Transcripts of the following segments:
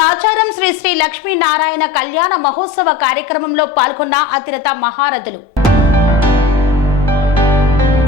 కాచారం శ్రీ శ్రీ లక్ష్మీనారాయణ కళ్యాణ మహోత్సవ కార్యక్రమంలో పాల్గొన్న అతిరథ మహారథులు.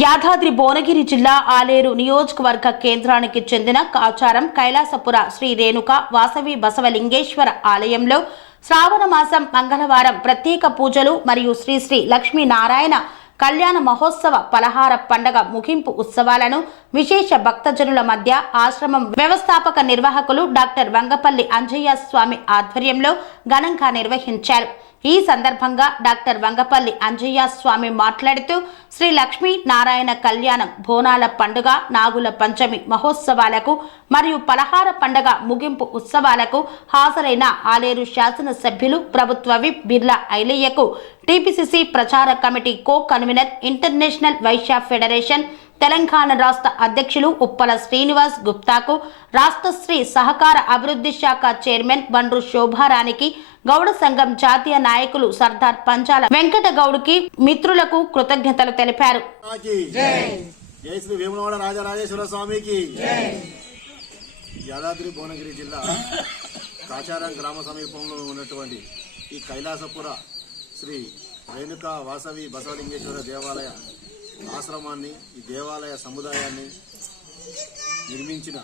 యాదాద్రి భువనగిరి జిల్లా ఆలేరు నియోజకవర్గ కేంద్రానికి చెందిన కాచారం కైలాసపుర శ్రీ రేణుక వాసవి బసవలింగేశ్వర ఆలయంలో శ్రావణ మాసం మంగళవారం ప్రత్యేక పూజలు మరియు శ్రీ శ్రీ లక్ష్మీనారాయణ కళ్యాణ మహోత్సవ పలహార పండగ ముగింపు ఉత్సవాలను విశేష భక్తజనుల మధ్య ఆశ్రమం వ్యవస్థాపక నిర్వాహకులు డాక్టర్ వంగపల్లి అంజయ్య స్వామి ఆధ్వర్యంలో ఘనంగా నిర్వహించారు. ఈ సందర్భంగా డాక్టర్ వంగపల్లి అంజయ్య స్వామి మాట్లాడుతూ శ్రీ లక్ష్మీ నారాయణ కళ్యాణం, బోనాల పండుగ, నాగుల పంచమి మహోత్సవాలకు మరియు పలహార పండుగ ముగింపు ఉత్సవాలకు హాజరైన ఆలేరు శాసనసభ్యులు ప్రభుత్వ విప్ బిర్లా ఐలయ్యకు, టీపీసీసీ ప్రచార కమిటీ co convener, international Vaishya federation Telangana రాష్ట్ర అధ్యక్షులు ఉప్పల శ్రీనివాస్ గుప్తాకు, రాష్ట్ర శ్రీ సహకార అభివృద్ధి శాఖ చైర్మన్ బండ్రు శోభారానికి, గౌడ సంఘం జాతీయ నాయకులు సర్దార్ పంచాల వెంకట గౌడ్కి, మిత్రులకు కృతజ్ఞతలు తెలిపారు. యాదాద్రి భువనగిరి జిల్లా కాచారం గ్రామ సమీపంలో ఉన్నటువంటి ఈ కైలాసపుర శ్రీ రేణుక వాసవి బసవలింగేశ్వర దేవాలయ ఆశ్రమాన్ని, ఈ దేవాలయ సముదాయాన్ని నిర్మించిన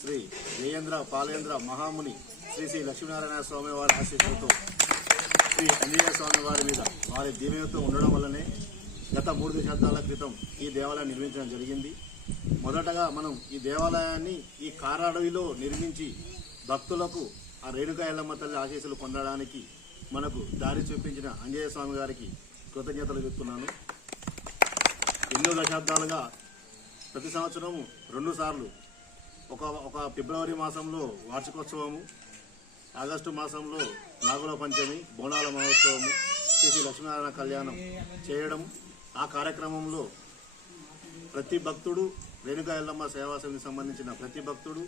శ్రీ జయేంద్ర పాలేంద్ర మహాముని శ్రీ శ్రీ లక్ష్మీనారాయణ స్వామి వారి ఆశీస్సులతో శ్రీ అంజయ్య స్వామి వారి మీద వారి దీవెనతో ఉండడం వల్లనే గత 3 దశాబ్దాల క్రితం ఈ దేవాలయం నిర్మించడం జరిగింది. మొదటగా మనం ఈ దేవాలయాన్ని ఈ కారాడవిలో నిర్మించి భక్తులకు ఆ రేణుకా ఎల్లమ్మ తల్లి ఆశీస్సులు పొందడానికి మనకు దారి చూపించిన అంజయ్య స్వామి గారికి కృతజ్ఞతలు చెప్తున్నాను. ఎన్నో దశాబ్దాలుగా ప్రతి సంవత్సరం 2 సార్లు ఒక ఫిబ్రవరి మాసంలో వార్షికోత్సవము, ఆగస్టు మాసంలో నాగుల పంచమి, బోనాల మహోత్సవము, శ్రీ శ్రీ లక్ష్మీనారాయణ కళ్యాణం చేయడం. ఆ కార్యక్రమంలో ప్రతి భక్తుడు, రేణుకా ఎల్లమ్మ సేవా సమితికి సంబంధించిన ప్రతి భక్తుడు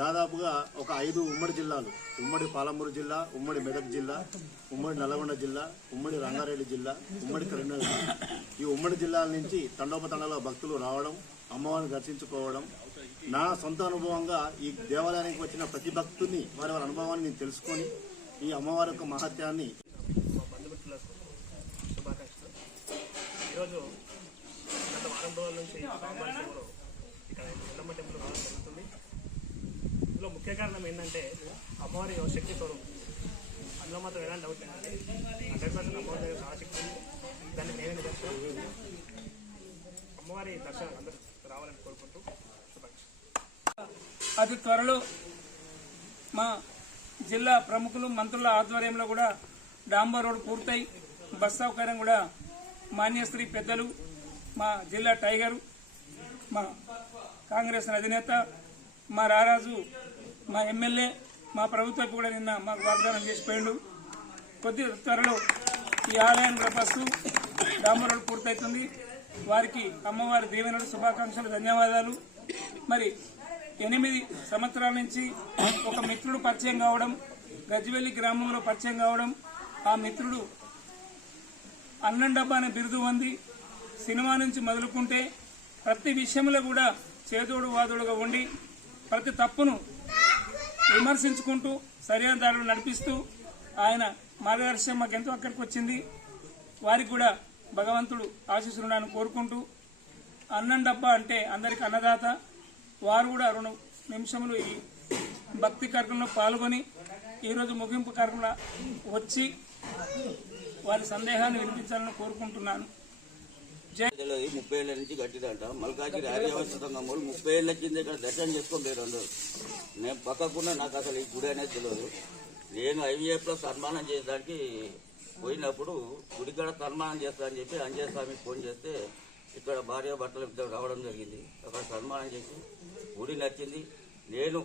దాదాపుగా ఒక 5 ఉమ్మడి జిల్లాలు, ఉమ్మడి పాలమూరు జిల్లా, ఉమ్మడి మెదక్ జిల్లా, ఉమ్మడి నల్గొండ జిల్లా, ఉమ్మడి రంగారెడ్డి జిల్లా, ఉమ్మడి కరీంనగర్ జిల్లా, ఈ ఉమ్మడి జిల్లాల నుంచి తండోపతండాల భక్తులు రావడం, అమ్మవారిని దర్శించుకోవడం. నా సొంత అనుభవంగా ఈ దేవాలయానికి వచ్చిన ప్రతి భక్తుని వారి అనుభవాన్ని నేను తెలుసుకొని ఈ అమ్మవారి యొక్క మహత్యాన్ని ఈరోజు గత వారం రోజుల నుంచి ఇక్కడ ఎల్లమ్మ టెంపుల్ రావడం జరుగుతుంది. ఇందులో ముఖ్య కారణం ఏంటంటే అమ్మవారి శక్తి స్వరూపం. అందులో మాత్రం ఎలాంటి డౌట్ లేదండి. 100% అమ్మవారి దగ్గర చాలా శక్తి ఉంది. దాన్ని నేనే నిదర్శనం. అమ్మవారి దర్శనం అందరూ రావాలని కోరుకుంటూ అతి త్వరలో మా జిల్లా ప్రముఖులు, మంత్రుల ఆధ్వర్యంలో కూడా డాంబర్ రోడ్ పూర్తయి బస్ సౌకర్యం కూడా మాన్యశ్రీ పెద్దలు, మా జిల్లా టైగరు, మా కాంగ్రెస్ అధినేత, మా రారాజు, మా ఎమ్మెల్యే, మా ప్రభుత్వం కూడా నిన్న మాకు వాగ్దానం చేసిపోయిండు. కొద్ది త్వరలో ఈ ఆలయం కూడా బస్సు డాంబర్ రోడ్ పూర్తవుతుంది. వారికి అమ్మవారి దీవెనలు, శుభాకాంక్షలు, ధన్యవాదాలు. మరి 8 సంవత్సరాల నుంచి ఒక మిత్రుడు పరిచయం కావడం, గజ్వెల్లి గ్రామంలో పరిచయం కావడం, ఆ మిత్రుడు అన్నం డబ్బా అనే బిరుదు పొంది సినిమా నుంచి మొదలుకుంటే ప్రతి విషయంలో కూడా చేదోడు వాదోడుగా ఉండి ప్రతి తప్పును విమర్శించుకుంటూ సరైన దారిలో నడిపిస్తూ ఆయన మార్గదర్శనం మాకు ఎంతో అక్కడికి వచ్చింది. వారికి కూడా భగవంతుడు ఆశీస్సులను కోరుకుంటూ, అన్నం డబ్బా అంటే అందరికి అన్నదాత, వారు కూడా 2 నిమిషములు ఈ భక్తి కార్యక్రమంలో పాల్గొని ఈరోజు ముగింపు కార్యక్రమంలో వచ్చి వారి సందేహాన్ని వినిపించాలని కోరుకుంటున్నాను. 30 ఏళ్ల నుంచి కట్టిదంట. మల్కాజిరి ఆర్యవస్థంగా 30 ఏళ్ల కింద ఇక్కడ దర్శనం చేసుకోలేరు అందరూ. నేను పక్కకుండా నాకు అసలు ఈ గుడి అనేది తెలియదు. నేను ఐవీఎఫ్లో సన్మానం చేయడానికి పోయినప్పుడు గుడికాడ సన్మానం చేస్తానని చెప్పి అంజయ్య స్వామికి ఫోన్ చేస్తే ఇక్కడ భార్య భర్తలు ఇద్దరు రావడం జరిగింది. అక్కడ సన్మానం చేసి గుడి నచ్చింది. నేను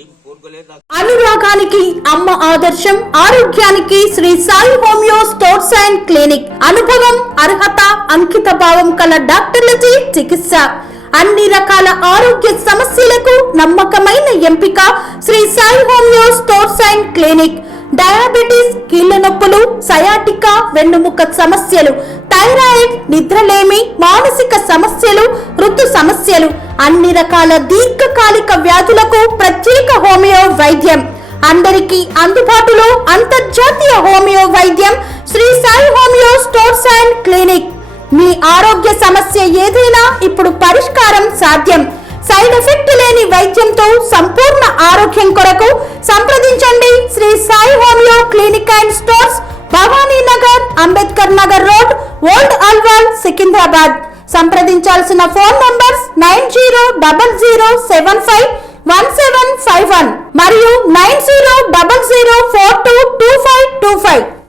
ఏం కోరుకోలేదు. అనురాగానికి అమ్మ ఆదర్శం, ఆరోగ్యానికి Shri Sai homeo stores and clinic. అనుభవం, అర్హత, అంకిత భావం కల డాక్టర్లచే చికిత్స. అన్ని రకాల ఆరోగ్య సమస్యలకు నమ్మకమైన ఎంపిక Shri Sai homeo stores and clinic. Diabetes, కీళ్ల నొప్పులు, సయాటికా, వెన్నుముక సమస్యలు, థైరాయిడ్, నిద్రలేమి, మానసిక సమస్యలు, ఋతు సమస్యలు, అన్ని రకాల దీర్ఘకాలిక వ్యాధులకు ప్రత్యేక హోమియో వైద్యం. అందరికీ అందుబాటులో అంతర్జాతీయ హోమియో వైద్యం Sri Sai homeo stores and clinic. మీ ఆరోగ్య సమస్య ఏదైనా ఇప్పుడు పరిష్కారం సాధ్యం. సైడ్ ఎఫెక్ట్ లేని వైద్యంతో సంపూర్ణ ఆరోగ్యం కొరకు సంప్రదించండి Sri Sai homeo clinic and stores, Bhavani Nagar, Ambedkar Nagar road, old Alwal, Secunderabad. సంప్రదించాల్సిన ఫోన్ నంబర్స్ 9000751751 మరియు 9000422525.